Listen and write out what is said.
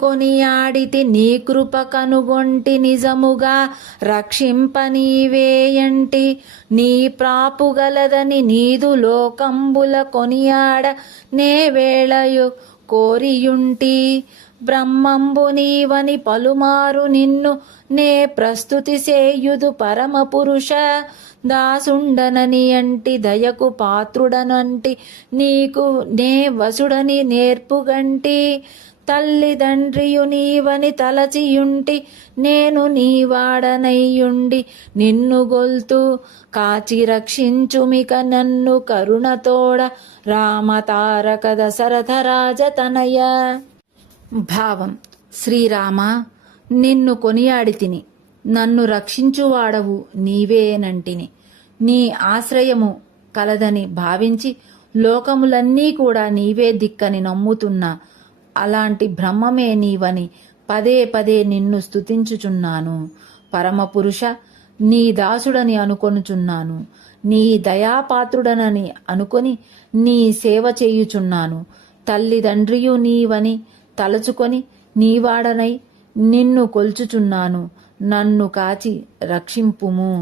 కొనియాడితి నీ కృప కనుగొంటి నిజముగా రక్షింపనీవేయంటి నీ ప్రాపుగలదని నీదు లోకంబుల కొనియాడ నే వేళయు కోరియుంటి బ్రహ్మంబు నీవని పలుమారు నిన్ను నే ప్రస్తుతి సేయుదు పరమ పురుష దాసుండనని అంటి దయకు పాత్రుడనంటి నీకు నే వసుడని నేర్పుగంటి తల్లిదండ్రియు నీవని తలచియుంటి నేను నీవాడనయ్యుండి నిన్ను గొల్తు కాచి రక్షించుమిక నన్ను కరుణతోడ రామతారక దశరథ రాజతనయ. భావం: శ్రీరామ, నిన్ను కొనియాడితిని, నన్ను రక్షించువాడవు నీవేనంటిని. నీ ఆశ్రయము కలదని భావించి లోకములన్నీ కూడా నీవే దిక్కని నమ్ముతున్నా. అలాంటి బ్రహ్మమే నీవని పదే పదే నిన్ను స్తుతించుచున్నాను. పరమపురుష, నీ దాసుడని అనుకొనుచున్నాను. నీ దయాపాత్రుడనని అనుకొని నీ సేవ చేయుచున్నాను. తల్లిదండ్రియు నీవని తలచుకొని నీవాడనై నిన్ను కొల్చుచున్నాను. నన్ను కాచి రక్షింపుము.